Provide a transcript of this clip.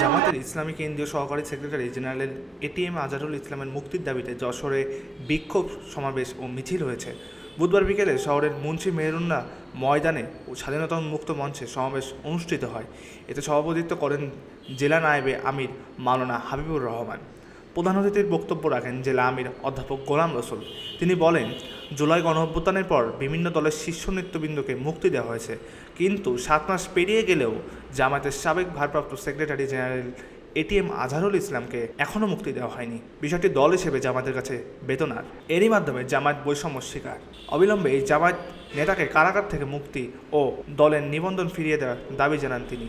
জামাতের ইসলামী কেন্দ্রীয় সহকারী সেক্রেটারি জেনারেল এটিএম আজহারুল ইসলামের মুক্তির দাবিতে যশোরে বিক্ষোভ সমাবেশ ও মিছিল হয়েছে। বুধবার বিকেলে শহরের মুন্সি মেহেরুন্নাহ ময়দানে ও স্বাধীনতা উন্মুক্ত মঞ্চে সমাবেশ অনুষ্ঠিত হয়। এতে সভাপতিত্ব করেন জেলা নায়েবে আমির মাওলানা হাবিবুর রহমান। প্রধান অতিথির বক্তব্য রাখেন জেলা আমির অধ্যাপক গোলাম রসুল। তিনি বলেন, জুলাই গণঅভ্যুত্থানের পর বিভিন্ন দলের শীর্ষ নেতৃবৃন্দকে মুক্তি দেওয়া হয়েছে, কিন্তু 7 মাস পেরিয়ে গেলেও জামায়াতের সাবেক ভারপ্রাপ্ত সেক্রেটারি জেনারেল এটিএম আজহারুল ইসলামকে এখনও মুক্তি দেওয়া হয়নি। বিষয়টি দল হিসেবে জামায়াতের কাছে বেদনার। এরই মাধ্যমে জামায়াত বৈষম্য শিকার। অবিলম্বে এই জামায়াত নেতাকে কারাগার থেকে মুক্তি ও দলের নিবন্ধন ফিরিয়ে দেওয়ার দাবি জানান তিনি।